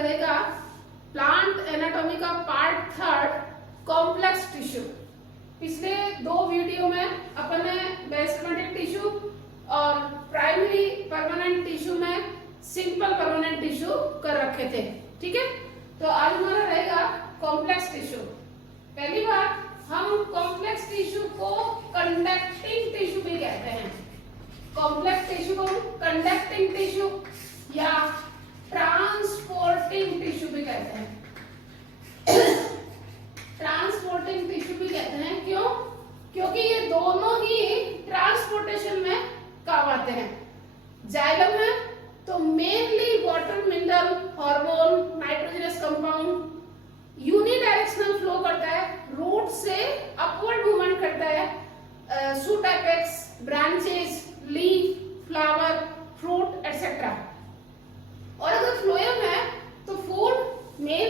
रहेगा plant anatomy का part 3 complex tissue. पिछले 2 वीडियो में अपन ने मेसेंटेरिक टिश्यू और प्राइमरी परमानेंट टिश्यू में सिंपल परमानेंट टिश्यू कर रखे थे, ठीक है। तो आज हमारा रहेगा कॉम्प्लेक्स टिश्यू। पहली बात, हम कॉम्प्लेक्स टिश्यू को कंडक्टिंग टिश्यू भी कहते हैं। कॉम्प्लेक्स टिश्यू को कंडक्टिंग टिश्यू या ट्रांसपोर्टिंग टिश्यू भी कहते हैं। ट्रांसपोर्टिंग टिश्यू भी कहते हैं, क्यों? क्योंकि ये दोनों ही ट्रांसपोर्टेशन में काम आते हैं। जाइलम है तो mainly water, mineral, hormone, nitrogenous compound unidirectional flow करता है, रूट से अपवर्ड मूवमेंट करता है, shoot apex, branches, leaf, flower, fruit etcetera. और अगर फ्लोएम है तो फूड मेन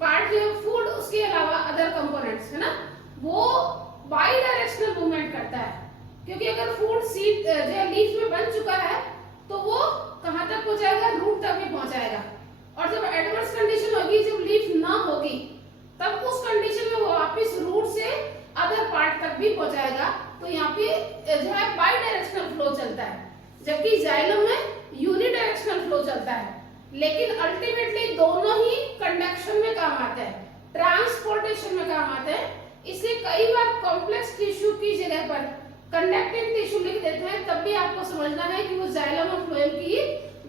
पार्ट जो फूड, उसके अलावा अदर कंपोनेंट्स है ना, वो बाई डायरेक्शनल मूवमेंट करता है। क्योंकि अगर फूड सीड जो लीफ में बन चुका है तो वो कहां तक पहुंचाएगा? रूट तक भी पहुंचाएगा। और जब एडवर्स कंडीशन होगी, जब लीफ ना होगी, तब उस कंडीशन में वो वापस रूट से अदर पार्ट तक भी पहुंचाएगा। तो यहाँ पे जो है बाई डायरेक्शनल फ्लो चलता है, जबकि जाइलम में यूनिडायरेक्शनल फ्लो चलता है। लेकिन अल्टीमेटली दोनों ही कंडक्शन में काम आते हैं, ट्रांसपोर्टेशन में काम आते हैं। इसलिए कई बार कॉम्प्लेक्स टिश्यू की जगह पर कंडक्टिंग टिश्यू लिख देते हैं, तब भी आपको समझना है कि वो जाइलम और फ्लोएम की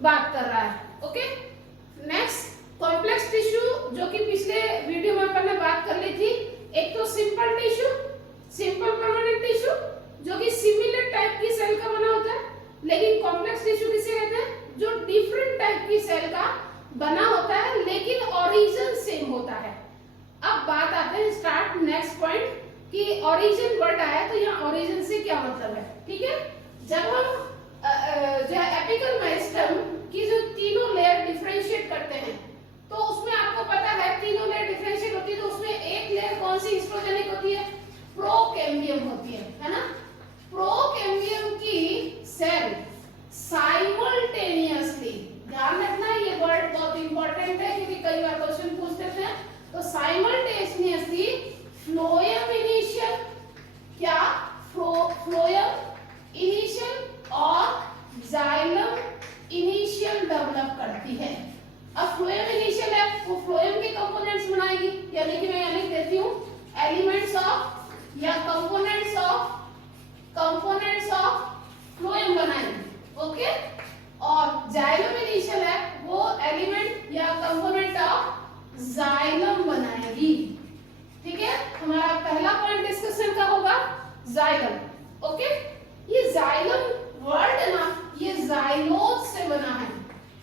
बात कर रहा है। ओके, नेक्स्ट कॉम्प्लेक्स टिश्यू, जो कि पिछले वीडियो में अपन ने बात कर ली थी। एक तो simple tissue, simple permanent tissue, जो कि सिमिलर टाइप की सेल का बना होता है। लेकिन कॉम्प्लेक्स टिश्यू किसे कहते हैं? जो डिफरेंट टाइप की सेल का बना होता है लेकिन ओरिजिन सेम होता है। अब बात आते हैं स्टार्ट नेक्स्ट पॉइंट कि ओरिजिन वर्ड आया तो यहाँ ओरिजिन से क्या मतलब है, ठीक है। जब हम जो एपिकल मेरिस्टम की जो तीनों लेयर डिफरेंशिएट करते हैं, तो उसमें आपको पता है तीनों लेयर डिफरेंशिएट होती है, तो उसमें एक लेयर कौन सी हिस्टोजेनिक होती है? प्रोकैम्बियम होती है ना। प्रोकैम्बियम की सेल साइमल्टेनियसली, ध्यान रखना ये वर्ड बहुत इंपॉर्टेंट है क्योंकि कई बार क्वेश्चन पूछते हैं। तो साइमल्टेनियसली फ्लोएम इनिशियल, क्या? फ्लोएम इनिशियल और जाइलम इनिशियल डेवलप करती है। अब फ्लोएम इनिशियल है, वो फ्लोएम के कंपोनेंट्स बनाएगी, यानी कि मैं यहाँ लिख देती हूँ एलिमेंट्स ऑफ या कंपोनेंट्स ऑफ फ्लोएम बनाएगी। ओके, और जाइलम इनिशियल है, वो एलिमेंट या कंपोनेंट ऑफ जाइलम बनाएगी, ठीक है। हमारा पहला पॉइंट डिस्कशन का होगा जाइलम। ओके, ये जाइलम वर्ड है ना, ये जाइलोज से बना है,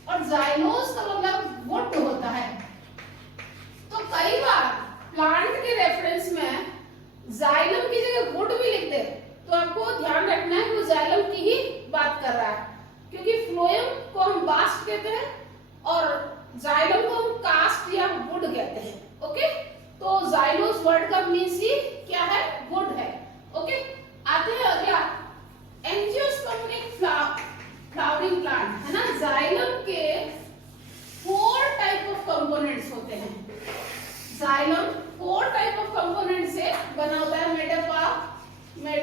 और जाइलोज का मतलब वुड होता है। तो कई बार प्लांट के रेफरेंस में जाइलम की जगह वुड भी लिख दे, तो आपको ध्यान रखना है कि वो जाइलम की ही बात कर रहा है, क्योंकि फ्लोएम को हम बास्ट कहते हैं और जाइलम को हम कास्ट या वुड कहते हैं। ओके, तो जाइलोस वर्ड का मीन्स ही क्या है? वुड है। ओके, आते हैं अगला एंजियोस्पर्मिक फ्लावरिंग प्लांट, है ना। जाइलम के 4 टाइप ऑफ कंपोनेंट्स होते हैं। जाइलम 4 टाइप ऑफ कंपोनेंट से बना होता है, made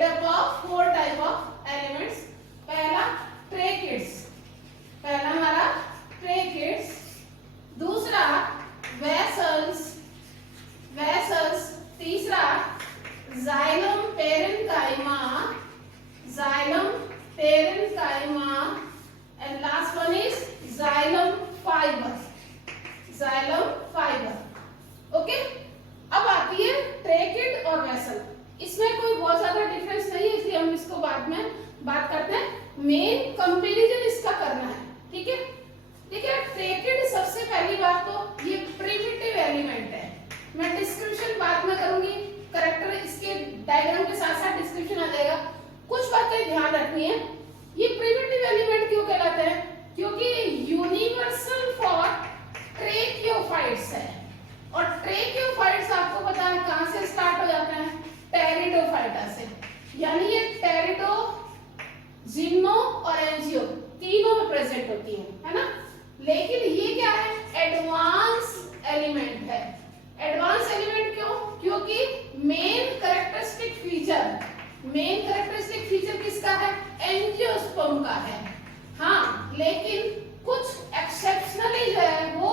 up of 4 type of elements. पहला ट्रेकिड्स, पहला हमारा ट्रेकिड्स, दूसरा वेसल्स, तीसरा xylem parenchyma, and last one is xylem fibre. Okay, अब आती है ट्रेकिड और वेसल। इसमें कोई बहुत ज्यादा डिफरेंस नहीं है, इसलिए हम इसको बाद में बात करते हैं। मेन कंपैरिजन इसका करना है, ठीक है। देखिए, ट्रेकिड सबसे पहली बात तो ये प्रिमिटिव एलिमेंट है। मैं डिस्क्रिप्शन बाद में करूंगी, कैरेक्टर इसके डायग्राम के साथ साथ डिस्क्रिप्शन आ जाएगा। कुछ बातें ध्यान रखनी है। ये प्रिमिटिव एलिमेंट क्यों कहलाते हैं? क्योंकि यूनिवर्सल फॉर ट्रेकियोफाइट्स है, और ट्रेकियोफाइट्स आपको पता है कहां से स्टार्ट हो जाते हैं? टेरिडोफाइटा से, यानी ये टेरिडो, जिम्नो और एंजियो तीनों में प्रेजेंट होती है ना। लेकिन ये क्या है? एडवांस एलिमेंट है। एडवांस एलिमेंट क्यों? क्योंकि मेन कैरेक्टरिस्टिक फीचर किसका है? एंजियोस्पर्म का है। हाँ, लेकिन कुछ एक्सेप्शनली जो है वो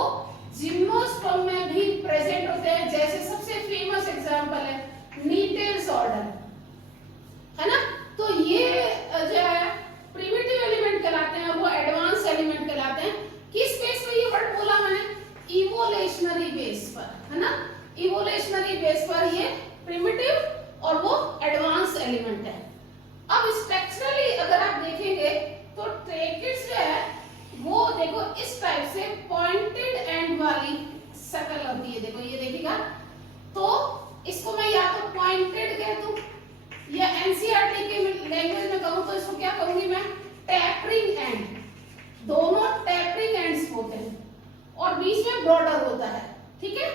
जिम्नोस्पर्म में भी प्रेजेंट होते हैं। जैसे सबसे फेमस एग्जांपल है नीटेल्स ऑर्डर, है ना। तो ये जो है प्रिमिटिव एलिमेंट कहलाते हैं, वो एडवांस एलिमेंट कहलाते हैं। किस बेस पे ये वर्ड बोला मैंने? इवोल्यूशनरी बेस पर, है ना। इवोल्यूशनरी बेस पर ये प्रिमिटिव और वो एडवांस एलिमेंट है। अब स्ट्रक्चरली अगर आप देखेंगे तो ट्रेकिड्स जो है वो देखो इस टाइप से पॉइंटेड एंड वाली शक्ल होती है। देखो ये देखिएगा, तो इसको मैं या तो पॉइंटेड कह दूं या एनसीईआरटी के लैंग्वेज में कहूं तो इसको क्या कहूंगी मैं? Tapering and. दोनों टैपरिंग एंड्स होते हैं और बीच में बॉर्डर होता है, ठीक है।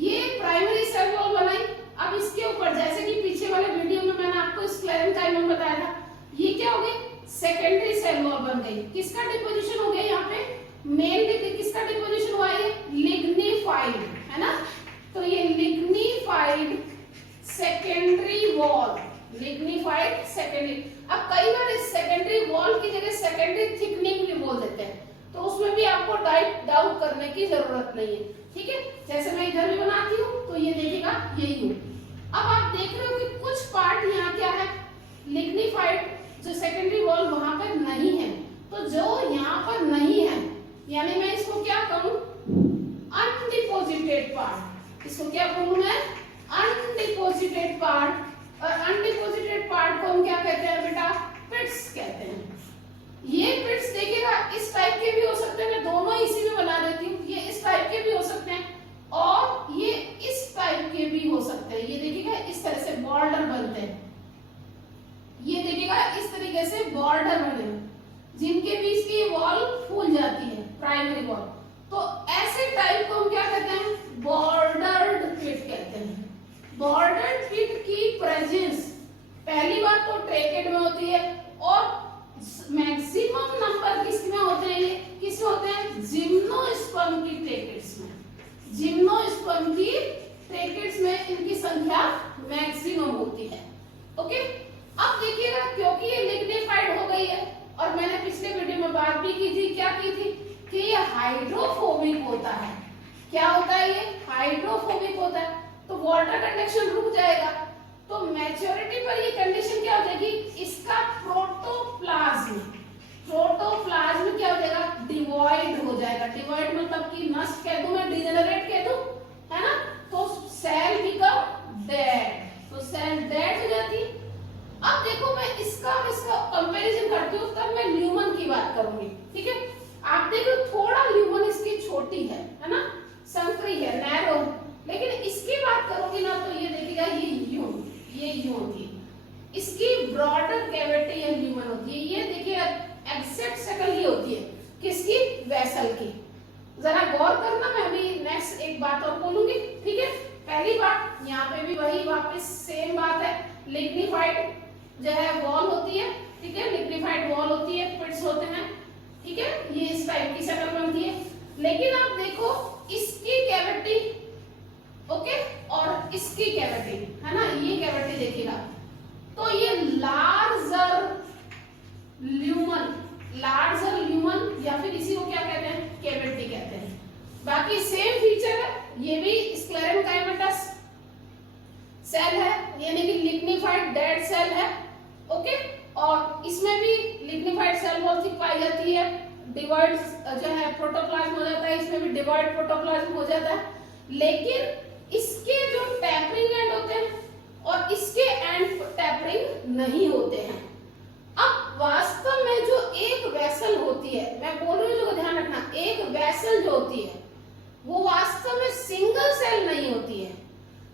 ये प्राइमरी सेल वॉल बनाई। अब इसके ऊपर जैसे कि पीछे वाले वीडियो में मैंने आपको स्क्लेरेंकाइमा बताया था, ये क्या हो गई? सेकेंडरी सेल वॉल बन गई। किसका डिपोजिशन हो गया यहाँ पे? मेन किसका डिपोजिशन हुआ? ये लिग्निफाइड, है ना। तो ये lignified secondary wall, lignified secondary. अब कई बार इस सेकेंडरी वॉल की जगह सेकेंडरी थिकनिंग भी बोल देते हैं, तो उसमें भी आपको डाउट करने की जरूरत नहीं है, ठीक है। जैसे मैं इधर भी बनाती हूँ तो ये देखिएगा यही हूँ। अब आप देख रहे हो कि कुछ पार्ट यहाँ क्या है? लिग्निफाइड जो सेकेंडरी वॉल वहां पर नहीं है। तो जो यहाँ पर नहीं है, यानी मैं इसको क्या कहूँ? अनडिपोजिटेड पार्ट। इसको क्या बोलूँ मैं? अनडिपोजिटेड पार्ट। और अनडिपोजिटेड पार्ट को हम क्या कहते हैं बेटा? पिट्स कहते हैं। ये पिट्स देखिएगा इस टाइप के भी हो सकते हैं, मैं दोनों इसी में बना देती हूँ। ये इस टाइप के भी हो सकते हैं और ये इस टाइप के भी हो सकते हैं। ये देखिएगा इस तरह से बॉर्डर बनते हैं। ये देखिएगा इस तरीके से बॉर्डर बने जिनके बीच की वॉल फूल जाती है, प्राइमरी वॉल। तो ऐसे टाइप को हम क्या कहते हैं? बॉर्डर्ड पिट कहते हैं। बॉर्डर्ड पिट की प्रेजेंस पहली बात तो ट्रेकेड में होती है और मैक्सिमम नंबर किसमें होते हैं? ये किसमें होते हैं? जिम्नोस्पर्म की ट्रेकेड्स में। जिम्नोस्पर्म की ट्रेकेड्स में इनकी संख्या मैक्सिमम होती है। ओके, अब देखिएगा क्योंकि ये लिग्निफाइड हो गई है और मैंने पिछले वीडियो में बात भी की थी, क्या की थी कि ये हाइड्रोफोबिक होता है। क्या होता है? ये हाइड्रोफोबिक होता है, तो वाटर कंडक्शन रुक जाएगा। तो मैच्योरिटी पर ये कंडीशन क्या हो जाएगी? इसका प्रोटोप्लाज्म क्या हो जाएगा? डिवॉइड हो जाएगा। डिवॉइड मतलब कि नष्ट कह दूं मैं, डिजेनरेट कह दूं, है ना। तो सेल बिकम डेड, तो सेल डेड हो जाती। अब देखो मैं इसका कंपैरिजन करती हूँ, तब मैं ल्यूमन की बात करूंगी, ठीक है। आप देखो थोड़ा ल्यूमन इसकी छोटी है ना, संकरी है, नैरो, लेकिन इसकी बात करूंगी ना तो ये देखिएगा ये यूं होती है। इसकी ब्रॉडर कैविटी या ल्यूमन होती है। ये देखिए एग्जैक्ट शक्ल ये होती है किसकी? वेसल की। जरा गौर करना, मैं अभी नेक्स्ट एक बात और बोलूंगी, ठीक है। पहली बात यहाँ पे भी वही वापस सेम बात है, लिग्निफाइड जो है वॉल होती है, ठीक है। लिग्निफाइड वॉल होती है, पिट्स होते हैं, ठीक है। ये इस टाइप की शक्ल बनती है। लेकिन आप देखो इसकी कैविटी, ओके, और इसकी कैविटी, है ना, ये कैविटी देखिएगा, तो ये लार्जर ल्यूमन या फिर इसी को क्या कहते हैं? कैविटी कहते हैं। बाकी सेम फीचर है, ये भी स्क्लेरेंकाइमेटस सेल है, यानी कि लिग्निफाइड डेड सेल है, ओके। और इसमें भी लिग्निफाइड सेल वॉल थिक पाई जाती है। डिवाइड जो है प्रोटोप्लाज्म हो जाता है, इसमें भी डिवाइड प्रोटोप्लाज्म हो जाता है। लेकिन इसके जो टैपरिंग एंड होते हैं और इसके एंड टैपरिंग नहीं होते हैं। अब वास्तव में जो एक वेसल होती है, मैं बोल रही हूँ, जो ध्यान रखना, एक वेसल जो होती है वो वास्तव में सिंगल सेल नहीं होती है।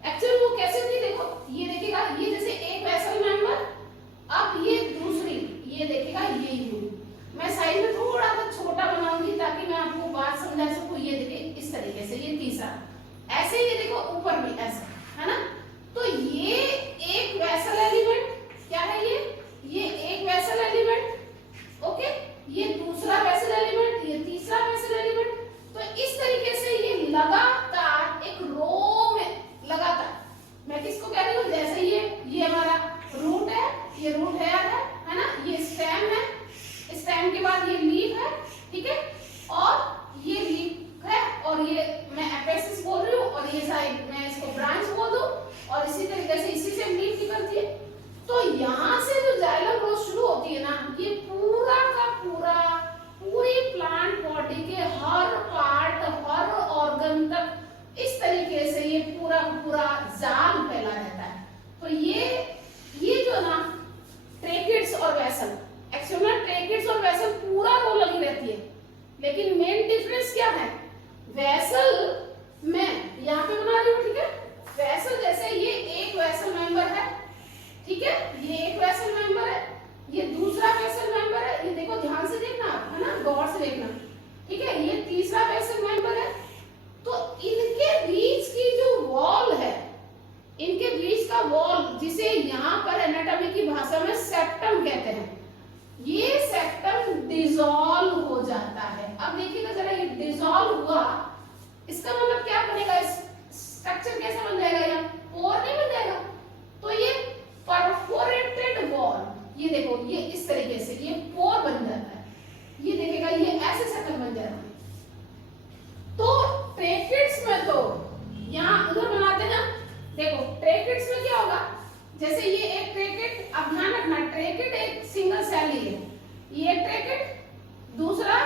एक्चुअली वो कैसे होती है? देखो ये देखिएगा, ये जैसे एक वेसल मेंबर, अब ये दूसरी, ये देखिएगा ये यूं। मैं साइज में थोड़ा सा छोटा बनाऊंगी ताकि मैं आपको बात समझा सकूं। ये देखिए इस तरीके से, ये तीसरा, ऐसे ये देखो ऊपर भी ऐसा, है ना। तो ये एक वेसल एलिमेंट, क्या है ये एक वेसल एलिमेंट, ओके। ये दूसरा वेसल एलिमेंट, ये तीसरा वेसल एलिमेंट। तो इस तरीके स्टेम के बाद ये लीफ है, ठीक है, और ये लीफ है, और ये मैं एपेसिस बोल रही हूँ, और ये साइड मैं इसको ब्रांच बोल दूं, और इसी तरीके से इसी से लीफ निकलती है। तो यहाँ से जो जाइलम ग्रोथ शुरू होती है ना, ये पूरा का पूरा पूरी प्लांट बॉडी के हर पार्ट, हर ऑर्गन तक इस तरीके से ये पूरा पूरा जाल फैला रहता है। तो ये जो ना ट्रेकिड्स और वेसल, एक्सटर्नल ट्रेकिड्स और वेसल पूरा रो लगी रहती है, लेकिन मेन डिफरेंस क्या है, वेसल मैं यहाँ पे बना रही हूँ, ठीक है, वेसल जैसे ये एक वेसल मेंबर है, ठीक है, ये एक वेसल मेंबर है, ये दूसरा वेसल मेंबर है, ये देखो ध्यान से देखना, है ना, गौर से देखना, ठीक है, ये तीसरा वेसल मेंबर है। तो इनके बीच की जो वॉल है, इनके बीच का वॉल, जिसे यहाँ पर एनाटॉमी की भाषा में सेप्टम कहते हैं, ये सेप्टम डिसॉल्व हो जाता है। अब देखिएगा जरा, ये डिसॉल्व हुआ, इसका मतलब क्या बनेगा, स्ट्रक्चर कैसा बन जाएगा, यहाँ पोर नहीं बन जाएगा, तो ये परफोरेटेड वॉल, ये देखो ये इस तरीके से ये पोर बन जाता है, ये देखिएगा ये ऐसे शक्ल बन जाता है। तो ट्रेकिड्स में तो यहाँ उधर बनाते हैं ना, देखो ट्रेकिड्स में क्या होगा, जैसे ये एक ट्रेकिड, अब ध्यान रखना ट्रेकिड एक सिंगल सेल ही है, ये ट्रेकिड, दूसरा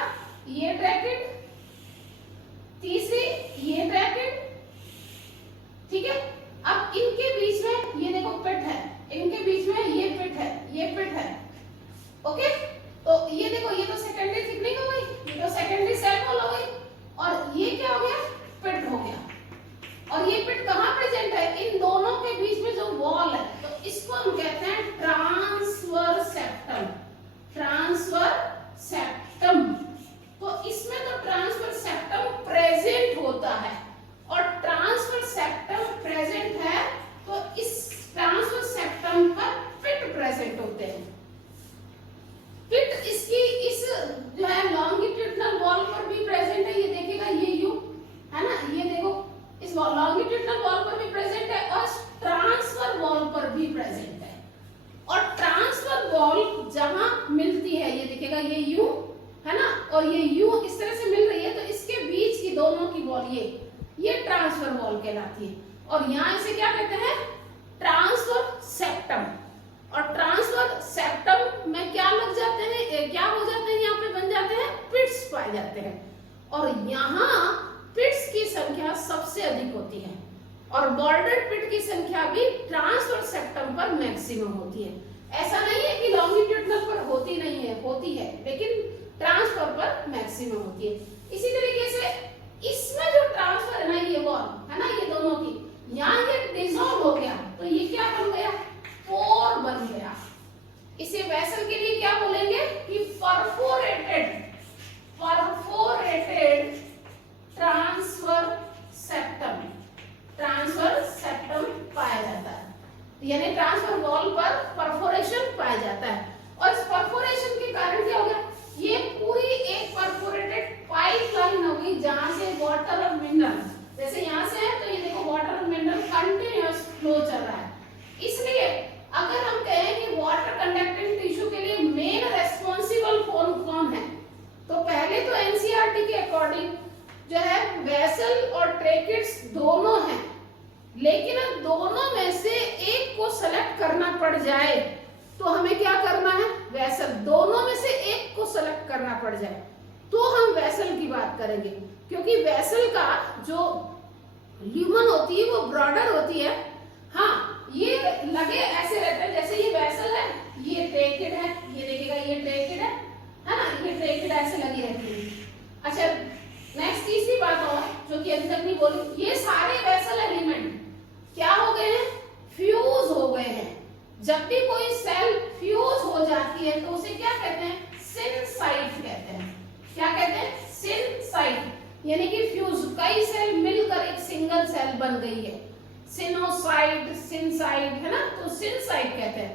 ये ट्रेकिड, तीसरी ये ट्रेकिड, ठीक है। अब इनके बीच में ये देखो पिट है, इनके बीच में ये पिट है, ये पिट है, ओके। तो ये देखो ये तो सेकेंडरी थिकनिंग हो गई, ये तो सेकेंडरी सेल वॉल हो गई, और ये क्या हो गया, पिट हो गया। और ये पिट कहाँ प्रेजेंट है, इन दोनों के बीच में जो वॉल है, तो इसको हम कहते हैं ट्रांसवर्स सेप्टम, ट्रांसवर्स सेप्टम। तो इसमें तो ट्रांसवर्स सेप्टम प्रेजेंट होता है, और ट्रांसवर्स सेप्टम प्रेजेंट है तो इस ट्रांसवर्स सेप्टम पर पिट प्रेजेंट होते हैं। पिट इसकी इस जो है लॉन्गिट्यूडिनल वॉल पर भी प्रेजेंट है, ये देखिएगा ये यू है ना, ये देखो इस लॉन्गिट्यूडिनल वॉल पर भी प्रेजेंट है, और ट्रांसफर वॉल पर भी प्रेजेंट है। और ट्रांसफर वॉल जहां मिलती है, ये देखिएगा ये यू है ना, और ये यू इस तरह से मिल रही है, तो इसके बीच की दोनों की वॉल ये ट्रांसफर वॉल कहलाती है। और यहाँ इसे क्या कहते हैं, ट्रांसफर सेप्टम। और ट्रांसफर सेप्टम में क्या लग जाते हैं, क्या हो जाते हैं, यहाँ पे बन जाते हैं पिट्स पाए जाते हैं, और यहाँ पिट्स की संख्या सबसे अधिक होती है, और बॉर्डर पिट की संख्या भी ट्रांसफर सेप्टम पर मैक्सिमम होती है। ऐसा नहीं है कि लॉन्गिट्यूडिनल पर होती नहीं है, होती है, लेकिन ट्रांसफर पर मैक्सिमम होती है। इसी तरीके से इसमें जो ट्रांसफर है ना, ये वॉल है ना, ये दोनों की, यहाँ ये डिसॉल्व हो गया, तो ये क्या बन गया, पोर बन गया। इसे वेसल के लिए क्या बोलेंगे कि perforated, perforated transfer septum, transfer septum पाया जाता है, यानी ट्रांसफर वॉल पर परफोरेशन पाया जाता है। और इस परफोरेशन के कारण क्या हो गया, ये पूरी एक परफोरेटेड पाइप लाइन हो गई, जहां से वाटर और मिनरल, जैसे यहाँ से है तो ये देखो वाटर और मिनरल कंटिन्यूअस फ्लो चल रहा है। इसलिए अगर हम कहें कि वाटर कंडक्टिंग टिश्यू के लिए मेन रेस्पॉन्सिबल कौन है, तो पहले तो एनसीईआरटी के अकॉर्डिंग जो है वेसल और ट्रेकिड्स दोनों हैं, लेकिन अब दोनों में से एक को सेलेक्ट करना पड़ जाए तो हमें क्या करना है, वेसल, दोनों में से एक को सेलेक्ट करना पड़ जाए तो हम वेसल की बात करेंगे, क्योंकि वेसल का जो ल्यूमन होती है वो ब्रॉडर होती है। हाँ, ये लगे ऐसे रहते हैं, जैसे ये वेसल है, ये ट्रेकिड है, ये देखिएगा ये ट्रेकिड है ना, ये ट्रेकिड ऐसे लगी रहती है। अच्छा, नेक्स्ट तीसरी बात और जो कि अभी तक नहीं बोली, ये सारे वेसल एलिमेंट क्या हो गए हैं, फ्यूज हो गए हैं। जब भी कोई सेल फ्यूज हो जाती है तो उसे क्या कहते हैं, सिनसाइट कहते हैं। क्या कहते हैं, सिनसाइट, यानी कि फ्यूज, कई सेल मिलकर एक सिंगल सेल बन गई है, सिनोसाइट, सिनसाइट है ना, तो सिनसाइट कहते हैं।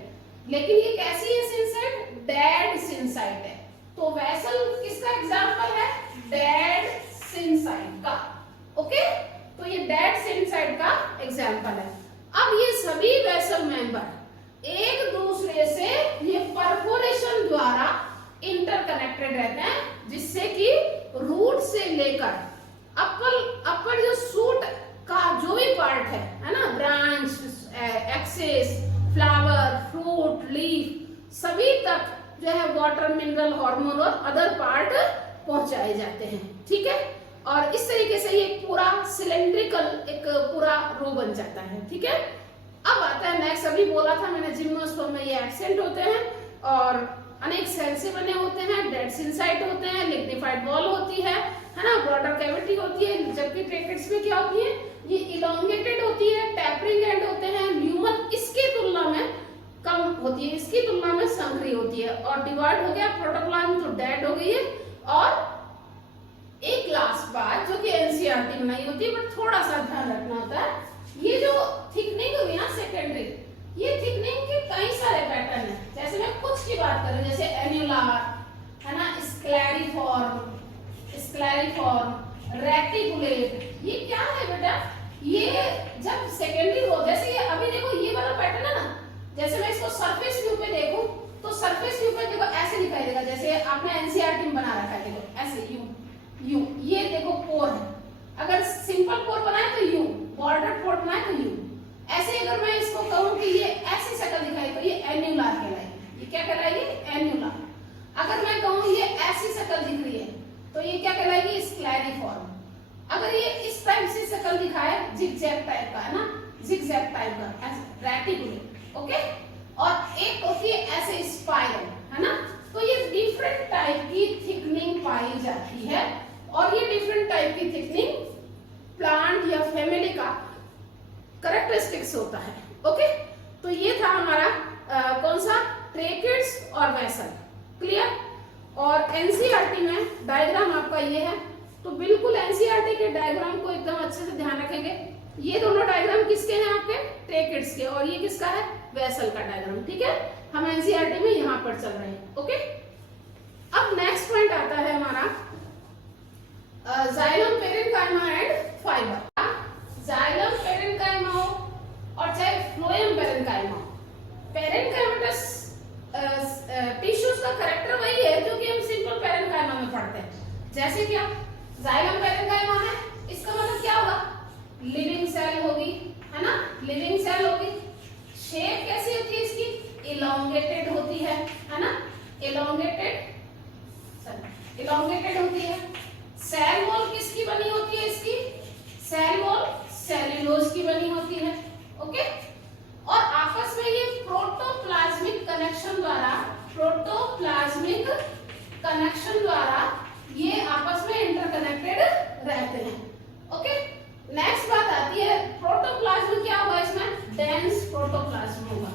लेकिन ये कैसी है सिनसाइट, डेड सिनसाइट है। तो वेसल किसका एग्जांपल है, डेड सिनसाइट का, ओके। तो ये डेड सिनसाइट का एग्जांपल है। अब ये सभी वेसल मेंबर एक दूसरे से ये परफोरेशन द्वारा इंटरकनेक्टेड जो है वाटर, मिनरल, हार्मोन और अदर पार्ट पहुंचाए जाते हैं। ठीक है, और इस तरीके से ये पूरा सिलेंड्रिकल एक पूरा रो बन जाता है। ठीक है, अब आता है नेक्स्ट, अभी बोला था मैंने जिम्नोस्पर्म में ये एब्सेंट होते हैं और अनेक सेल से बने होते हैं, डेड सिंसाइट होते हैं, लिग्निफाइड वॉल होती है ना, ब्रॉडर कैविटी होती है, जबकि ट्रेकेट्स में क्या होती है, ये इलोंगेटेड होती है, टैपरिंग एंड होते हैं, ल्यूमन इसकी तुलना में कम होती है, इसकी तुलना में संकरी होती है। और डिवाइड हो गया प्रोटोप्लाज्म तो डेड हो गई है। और एक लास्ट बात जो कि एनसीईआरटी में नहीं होती है बट थोड़ा सा ध्यान रखना होता है, ये जो थिकनिंग हुई ना सेकेंडरी, ये थिकनिंग के कई सारे पैटर्न है। जैसे मैं कुछ की बात करूं, जैसे एन्युलर है ना, स्क्लेरिफॉर्म, रेटिकुलेट, ये क्या है बेटा, ये जब सेकेंडरी हो, जैसे ये अभी देखो ये वाला पैटर्न है ना, जैसे मैं इसको सरफेस व्यू पे देखूं तो सरफेस व्यू पे देखो ऐसे दिखाई देगा, जैसे आपने एनसीईआरटी में बना रखा है, देखो ऐसे यू, ये देखो पोर है, अगर सिंपल पोर बनाए तो यू, बॉर्डर पोर बनाए तो यू। ऐसे अगर मैं इसको कहूं कि ये ऐसी शक्ल दिखाई तो ये एन्युलर कहलाएगी। ये क्या कहलाएगी, एन्युलर। अगर मैं कहूं ये ऐसी शक्ल दिख रही है तो ये क्या कहलाएगी, स्क्लेरिफॉर्म। अगर ये इस टाइप से शक्ल दिखाए, जिगजैग टाइप का है ना, जिगजैग टाइप का, ऐसे रेटिकुलेट। ओके, और एक होती है ऐसे स्पाइरल, है ना। तो ये डिफरेंट टाइप की थिकनिंग पाई जाती है और ये डिफरेंट टाइप की थिकनिंग प्लांट या फैमिली का कैरेक्टरिस्टिक्स होता है। ओके, तो ये था हमारा कौन सा, ट्रेकेट्स और वेसल। क्लियर। और एनसीईआरटी में डायग्राम आपका ये है, तो बिल्कुल एनसीईआरटी के डायग्राम को एकदम अच्छे से ध्यान रखेंगे। ये दोनों डायग्राम किसके हैं, आपके ट्रेकेट्स के, और ये किसका है, वेसल का डायग्राम। ठीक है, हम एनसीईआरटी में यहाँ पर चल रहे हैं। ओके, अब नेक्स्ट पॉइंट आता है हमारा xylem, parenchyma and fibre. Xylem, parenchyma हो और चाहे फ्लोएम पेरेन्काइमा, पेरेन्काइमेटस टिश्यूज का कैरेक्टर वही है जो कि हम सिंपल पेरेन्काइमा में पढ़ते हैं। जैसे क्या, जाइलम पेरेन्काइमा है, इसका मतलब क्या होगा, लिविंग सेल होगी, है ना, लिविंग सेल होगी। शेप कैसी होती है इसकी, इलोंगेटेड होती है ना, इलोंगेटेड होती है। सेल वॉल किसकी बनी होती है, इसकी सेल वॉल सेल्यूलोज की बनी होती है। ओके, और आपस में ये प्रोटोप्लाज्मिक कनेक्शन द्वारा ये आपस में इंटरकनेक्टेड रहते हैं। ओके, नेक्स्ट बात आती है प्रोटोप्लाज्म क्या होगा, इसमें डेंस प्रोटोप्लाज्म होगा,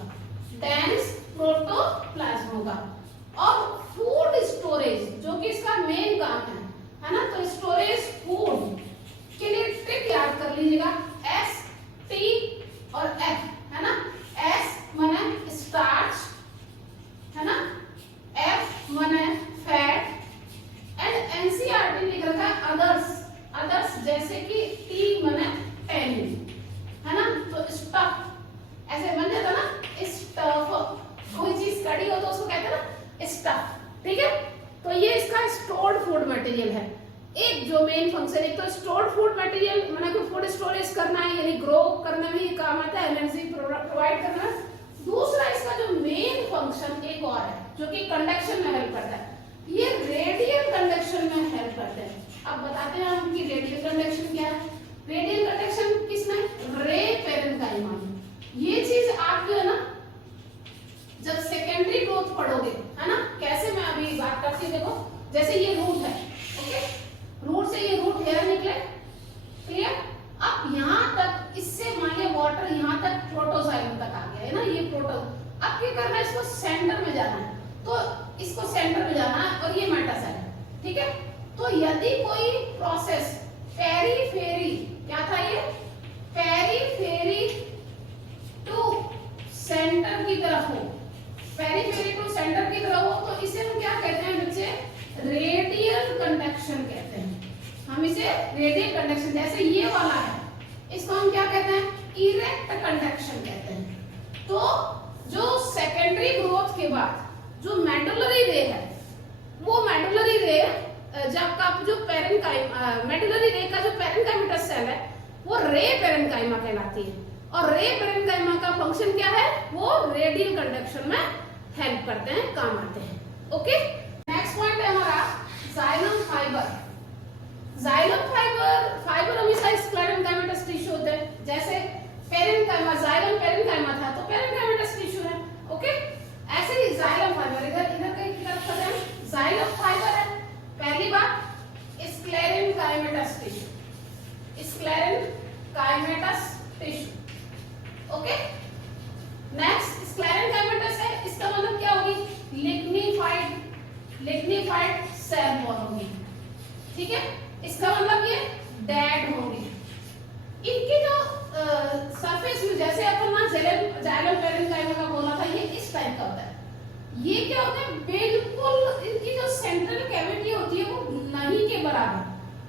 डेंस प्रोटोप्लाज्म होगा। और फूड स्टोरेज जो कि इसका मेन काम है ना, तो स्टोरेज फूड के लिए ट्रिक याद कर लीजिएगा, एस टी और एफ, है ना। एस माने स्टार्च, है ना, एफ माने फैट, एंड एनसीईआरटी लिख रखा है अदर्स, जैसे कि टी माने टैनिन, है ना। तो स्टफ ऐसे बन जाता ना, स्टफ, कोई चीज कड़ी हो तो उसको कहते हैं ना स्टफ। ठीक है, तो ये इसका स्टोर्ड फूड मटेरियल है। एक जो मेन फंक्शन, एक तो स्टोर्ड फूड मटेरियल माने कि फूड स्टोरेज करना है, यानी ग्रो करने में ये काम आता है, एनर्जी प्रोवाइड करना। दूसरा इसका जो मेन फंक्शन एक और है जो कि कंडक्शन में हेल्प करता है, ये रेडियल कंडक्शन में हेल्प करते हैं। अब बताते हैं हम कि रेडियल कंडक्शन क्या है। रेडियल कंडक्शन किसमें, रे पेरेन्काइमा में। ये चीज आप जो है ना जब सेकेंडरी ग्रोथ पढ़ोगे, है ना, कैसे मैं अभी बात करती हूँ, देखो जैसे ये रूट है, ओके, रूट से ये रूट हेयर निकले, क्लियर। अब यहाँ तक इससे मान लिया वाटर यहाँ तक प्रोटोजाइलम तक आ गया है ना, ये प्रोटो। अब क्या करना है, इसको सेंटर में जाना है, तो इसको सेंटर में जाना है और ये मेटासेल है। ठीक है, तो यदि कोई प्रोसेस पेरीफेरी, क्या था ये, पेरीफेरी टू सेंटर की तरफ हो, पेरीफेरी टू सेंटर की तरफ हो, तो इसे हम क्या कहते हैं बच्चे, रेडियल कंडक्शन कहते हैं। हम इसे रेडियल कंडक्शन, जैसे ये वाला है, इसको हम क्या कहते हैं, इरेक्ट कंडक्शन कहते हैं। तो जो सेकेंडरी ग्रोथ के बाद जो मेडुलरी रे है, वो मेडुलरी रे जब का जो मेडुलरी रे का जो पेरेन्काइमेटस सेल है, वो रे पेरेन्काइमा कहलाती है। और रे पेरेन्काइमा का फंक्शन क्या है, वो रेडियल कंडक्शन में हेल्प करते हैं, काम आते हैं। ओके, नेक्स्ट पॉइंट है हमारा जाइलम फाइबर। जाइलम फाइबर हमेशा स्क्लेरम गाइमेटस टिश्यू होते हैं। जैसे पेरेन्काइमा, जाइलम पेरेन्काइमा था तो पेरेन्काइमेटस टिश्यू है। ओके, ऐसे ही जाइलम फाइबर इधर कहीं की तरफ है, जाइलम फाइबर है। पहली बात स्क्लेरम गाइमेटस टिश्यू, स्क्लेरम गाइमेटस टिश्यू। ओके, नेक्स्ट स्क्लेरम गाइमेटस है, इसका मतलब क्या होगी, लिग्निफाइड सेल वॉल होगी। ठीक है, इसका मतलब ये डेड होगी। इनकी जो सरफेस व्यू, जैसे अपन ना जाइलम पेरेन्काइमा का बोला था, ये इस टाइप का होता है। ये क्या होता है, बिल्कुल इनकी जो सेंट्रल कैविटी होती है वो नहीं के बराबर,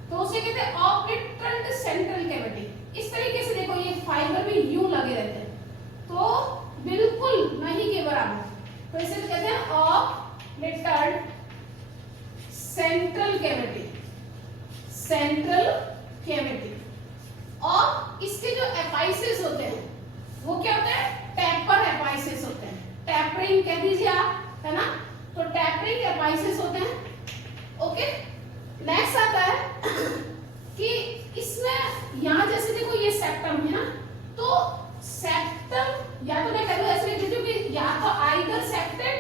तो उसे कहते हैं ऑप्लिटरेट सेंट्रल कैविटी। इस तरीके से देखो, ये फाइबर भी यूं लगे रहते हैं, तो बिल्कुल नहीं के बराबर, तो इसे कहते हैं ऑप्लिटरेट सेंट्रल कैविटी, सेंट्रल कैविटी। और इसके जो एपाइसिस होते हैं वो क्या होते हैं, टैपर एपाइसिस होते हैं। टैपरिंग कह दीजिए आप, है ना, तो टैपरिंग एपाइसिस होते हैं। ओके, नेक्स्ट आता है कि इसमें यहां जैसे देखो ये सेप्टम है ना, तो सेप्टम या तो मैं कह दूं ऐसे लिख देती हूं कि या तो आइदर सेप्टेड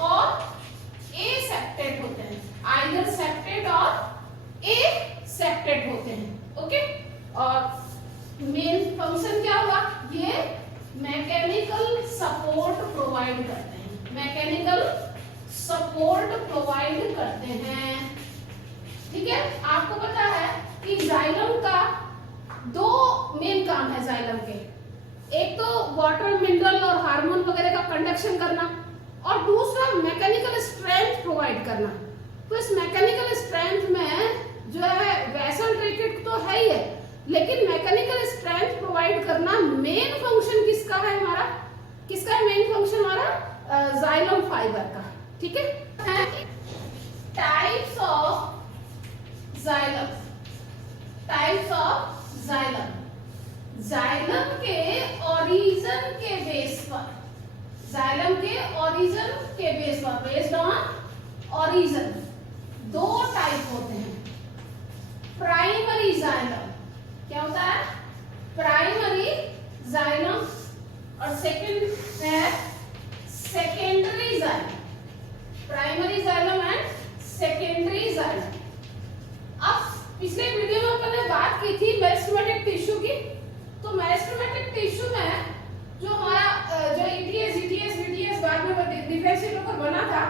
और ए सेप्टेड होते हैं, आइदर सेप्टेड और ए सेप्टेड होते हैं। ओके, और मेन फंक्शन क्या होगा, ये मैकेनिकल सपोर्ट प्रोवाइड करते हैं, मैकेनिकल सपोर्ट प्रोवाइड करते हैं। ठीक है, आपको पता है कि जाइलम का दो मेन काम है जाइलम के, एक तो वाटर, मिनरल और हार्मोन वगैरह का कंडक्शन करना, और दूसरा मैकेनिकल स्ट्रेंथ प्रोवाइड करना। तो इस मैकेनिकल स्ट्रेंथ में जो है वेसल ट्रीटेड तो है ही है, लेकिन मैकेनिकल स्ट्रेंथ प्रोवाइड करना मेन फंक्शन किसका है हमारा, किसका है मेन फंक्शन हमारा, जाइलम फाइबर का। ठीक है, types of xylem, types of xylem, xylem के ओरिजिन के बेस पर, जाइलम के ओरिजिन के बेस पर, बेस्ड ऑन ओरिजिन दो टाइप होते हैं। प्राइमरी जाइलम क्या होता है, प्राइमरी जाइलम, और सेकंड है secondary xylem, primary xylem and secondary xylem. अब पिछले वीडियो में अपन ने बात की थी मेरिस्टेमेटिक टिश्यू की, तो मेरिस्टेमेटिक टिश्यू में जो हमारा जो ईटीएस, जीटीएस, वीटीएस बाद में डिफरेंशिएट होकर बना था,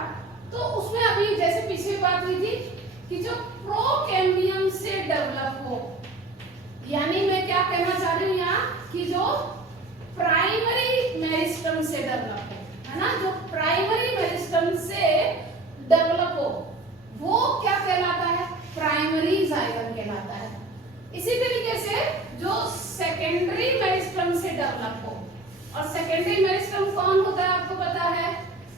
तो उसमें अभी जैसे पिछली बात हुई थी कि जो प्रोकैम्बियम से डेवलप हो, यानी मैं क्या कहना चाह रही हूँ यहाँ कि जो प्राइमरी मेरिस्टम से डेवलप हो, है ना, जो प्राइमरी मेरिस्टम से डेवलप हो वो क्या कहलाता है, प्राइमरी जाइलम कहलाता है। इसी तरीके से जो सेकेंडरी मेरिस्टम से डेवलप हो, और सेकेंडरी मेरिस्टम कौन होता है आपको पता है,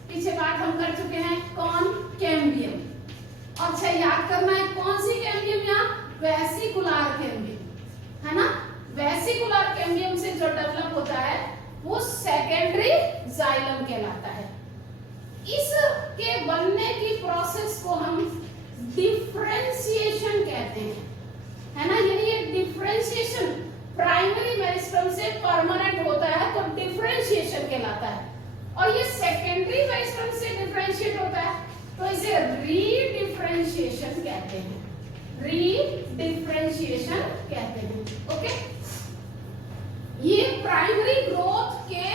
पीछे बात हम कर चुके हैं, कौन, कैम्बियम। अच्छा, याद करना है कौन सी कैम्बियम, यहाँ वेसिकुलर कैम्बियम, है ना, वेसिकुलर कैम्बियम से जो डेवलप होता है वो सेकेंडरी जाइलम कहलाता है। इसके बनने की प्रोसेस को हम डिफरेंशिएशन कहते हैं, है ना, यानी ये डिफरेंशिएशन प्राइमरी मेरिस्टम से परमानेंट होता है तो डिफरेंशिएशन कहलाता है, और ये सेकेंडरी मेरिस्टम से डिफरेंशिएट होता है तो इसे रीडिफरेंशिएशन कहते हैं, रीडिफरेंशिएशन कहते हैं। ओके, ये प्राइमरी ग्रोथ के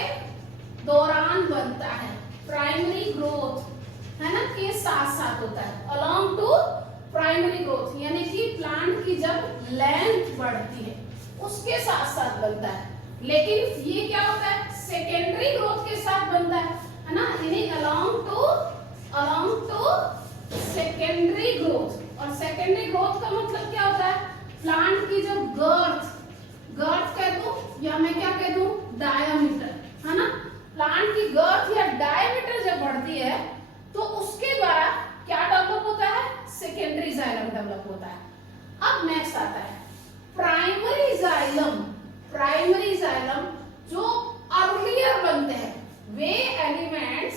दौरान बनता है, प्राइमरी ग्रोथ है ना के साथ साथ होता है, अलोंग टू प्राइमरी ग्रोथ, यानी कि प्लांट की जब लेंथ बढ़ती है उसके साथ साथ बनता है। लेकिन ये क्या होता है, सेकेंडरी ग्रोथ के साथ बनता है ना, यानी अलोंग टू सेकेंडरी ग्रोथ। और सेकेंडरी ग्रोथ का मतलब क्या होता है, प्लांट की जो गर्थ कह दूं या मैं क्या कह दूं, डायामीटर, है ना, प्लांट की गर्थ या डायामीटर जब बढ़ती है तो उसके द्वारा क्या डेवलप होता है, सेकेंडरी जाइलम डेवलप होता है। अब नेक्स्ट आता है प्राइमरी जाइलम। प्राइमरी जाइलम जो अर्लियर बनते हैं वे एलिमेंट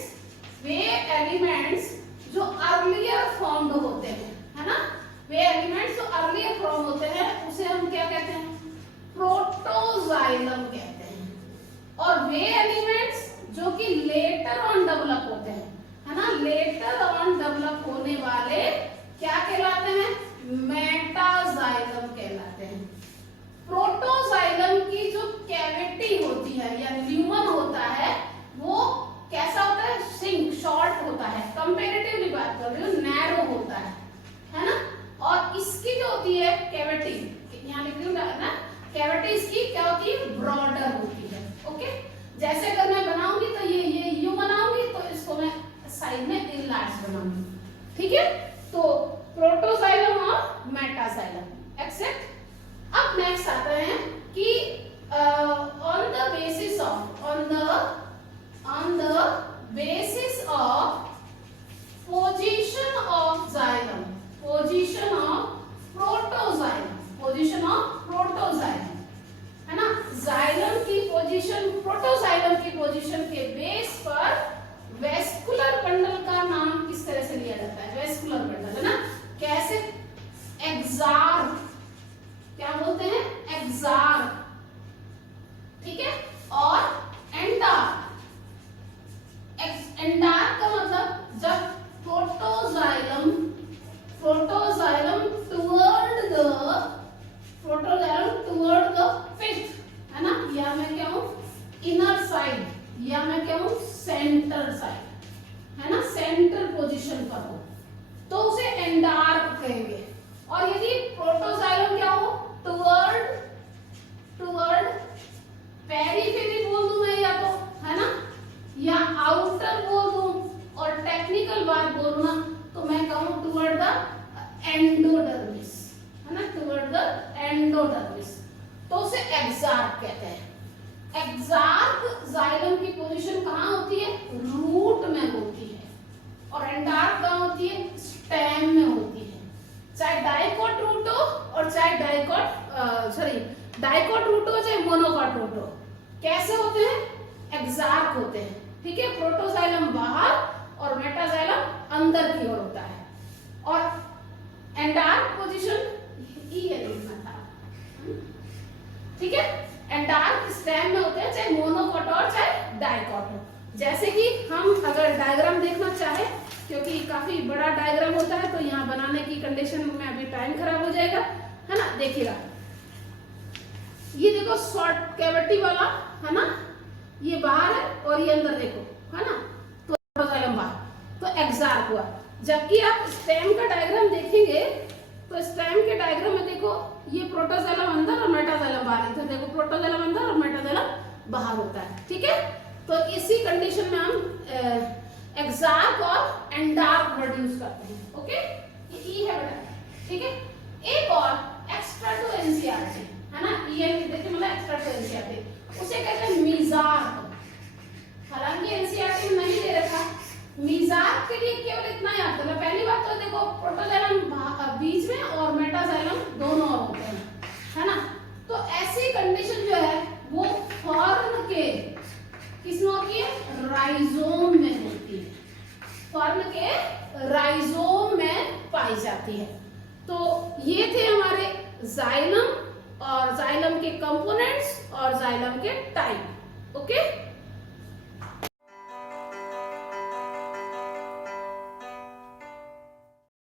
शॉर्ट होता है, कंपैरेटिवली बात कर रही हूँ, नैरो होता है ना। और इसकी जो होती है कैविटी, यहाँ लिख रही हूँ ना, कैविटी इसकी क्या होती है, ब्रॉडर होती है। ओके, जैसे अगर मैं बनाऊंगी तो ये यूं बनाऊंगी, तो इसको मैं साइड में इनलार्ज बनाऊंगी, ठीक है। तो प्रोटोजाइलम और मेटाजाइलम एक्सेप्ट। अब नेक्स्ट आता है कि on the basis of position of xylem, position of protoxylem, है ना। जाइलम की पोजीशन, प्रोटोजाइलम की पोजीशन के बेस पर वेस्कुलर बंडल का नाम किस तरह से लिया जाता है, वेस्कुलर बंडल, है ना। कैसे, एक्सार्क, क्या बोलते हैं, एक्सार्क, ठीक है। और एंडार्क, एंडार्क का मतलब जब प्रोटोजाइलम टुवर्ड द फिफ्थ, है ना, या मैं क्या हूं, इनर साइड, या मैं क्या हूं, सेंटर साइड, है ना, सेंटर पोजीशन पर हो तो उसे एंडार्क कहेंगे। और यदि प्रोटोजाइलम क्या हो, टुवर्ड पेरिफेरी बोल दूं मैं, या तो, है ना, या आउटर बोल दूं, और टेक्निकल बात बोलूं ना तो मैं कहूं टुवर्ड द एंडोडर्मिस, है ना, टुवर्ड द एंडोडर्मिस, तो उसे एक्सार्क कहते हैं। एक्सार्क जाइलम की पोजीशन कहाँ होती है, रूट में होती है, और एंडार्क कहाँ होती है, स्टेम में होती है। चाहे डाइकोट रूट हो और चाहे डाइकोट रूट हो चाहे मोनोकोट रूट हो, कैसे होते हैं, एक्सार्क होते हैं, ठीक है। प्रोटोजाइलम बाहर और मेटाजाइलम अंदर की ओर होता है, और एंडार्क पोजीशन ये लिखना था, ठीक है। एंडार्क स्टेम में होते हैं, चाहे मोनोकोट और चाहे डाइकोट हो। जैसे कि हम अगर डायग्राम देखना चाहे, क्योंकि काफी बड़ा डायग्राम होता है तो यहाँ बनाने की कंडीशन में अभी टाइम खराब हो जाएगा, है ना। देखिएगा, ये देखो शॉर्ट कैविटी वाला, है ना, ये बाहर है और ये अंदर देखो, है ना, तो प्रोटोजाइलम बाहर, तो एक्सार्क हुआ। जबकि आप स्टेम का डायग्राम देखेंगे तो स्टेम के डायग्राम में देखो ये प्रोटोजाइलम अंदर और मेटाजाइलम बाहर, तो देखो प्रोटोजाइलम अंदर और मेटाजाइलम बाहर होता है, ठीक है। तो इसी कंडीशन में हम एक्सार्क और एंडार्क वर्ड यूज करते हैं। ओके, ये ई है बेटा, ठीक है। एक और एक्स्ट्रा टू एनसीईआरटी, है ना, ये देखिए मतलब एक्स्ट्रा टू एनसीईआरटी, उसे कहते हैं मीजार्क। हालांकि एनसीईआरटी में नहीं दे रखा, मीजार्क के लिए केवल इतना याद करना। पहली बात तो देखो प्रोटोजाइलम बीच में और मेटाजाइलम दोनों ओर होते हैं, है ना। तो ऐसी कंडीशन जो है वो फर्न के किसमें होती है, राइजोम में होती है, फर्न के राइजोम में पाई जाती है। तो ये थे हमारे जाइलम और जाइलम के कंपोनेंट्स और जाइलम के टाइप। ओके।